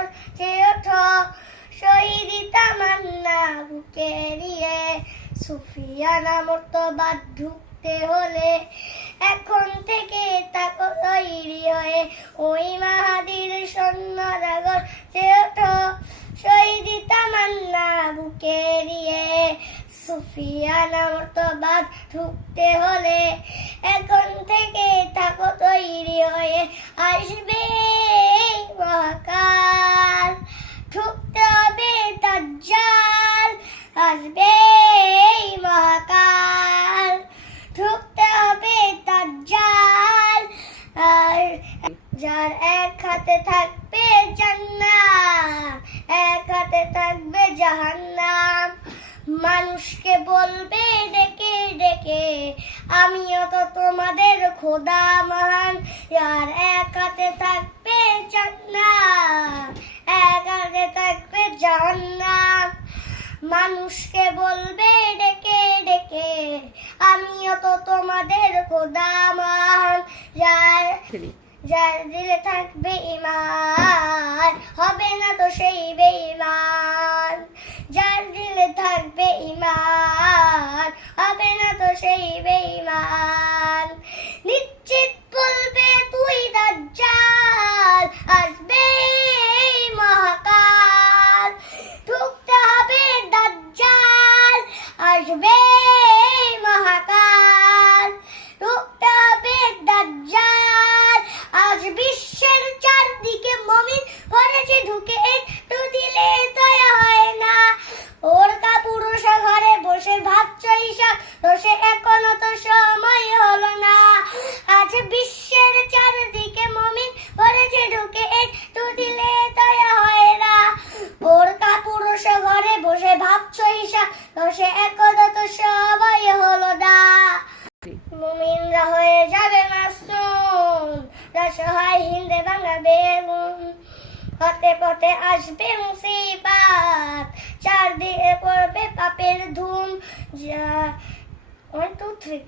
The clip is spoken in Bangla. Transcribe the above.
সাগর চেয়ে ওঠো, শহীদ তামান্না বুকে নিয়ে সুফিয়ানা মর্তবাদ ঢুকতে হলে এখন থেকে তাকো তৈরি হয়ে ওই মাহাদির সৈন্যরাগর চেয়ে ওঠো, শহীদ তামান্না বুকে নিয়ে সুফিয়ানা মর্তবাদ ঢুকতে হলে এখন থেকে তাকো তৈরি হয়ে আসবে মহাকাল, ঢুকতে হবে দাজ্জাল, আসবে মহাকাল, ঢুকতে হবে দাজ্জাল। আর যার এক হাতে থাকবে জান্নাত, এক হাতে থাকবে জাহান্নাম, মানুষকে বলবে ডেকে ডেকে আমিও তো তোমাদের খোদা মহান। যার এক হাতে থাকবে জান্নাত, এক হাতে থাকবে জাহান্নাম, মানুষকে বলবে ডেকে ডেকে আমিও তো তোমাদের খোদা মহান। যার দিলে থাকবে ঈমান হবে না তো সেই বেঈমান, যার দিলে থাকবে ঈমান হবে না তো সেই বেঈমান। নিশ্চিত বলবে তুই দাজ্জাল, আসবে মহাকাল, ঢুকতে হবে দাজ্জাল, আসবে মহাকাল, ঢুকতে হবে দাজ্জাল। আজ বিশ্বের চারদিকে মুমিন ভরেছে ঢুকে, একটু দিলে দয়া হয় না। ওর কাপুরুষ ঘরে বসে ভাবছ হিসাব, দোষে এখনো তো সময় হলো না। আজ বিশ্বের চারদিকে মুমিন ভরেছে ঢুকে, একটু দিলে দয়া হয় না। ওর কাপুরুষ ঘরে বসে ভাবছ হিসাব, দোষে এখনো তো সময় হলো না। মুমিনরা হয়ে যাবে মাসুম, সহায় হিন্দে ভাঙা বেগুন, পথে পথে আসবে মুসিবত, চারদিকে পড়বে পাপের ধুম। 1 2 3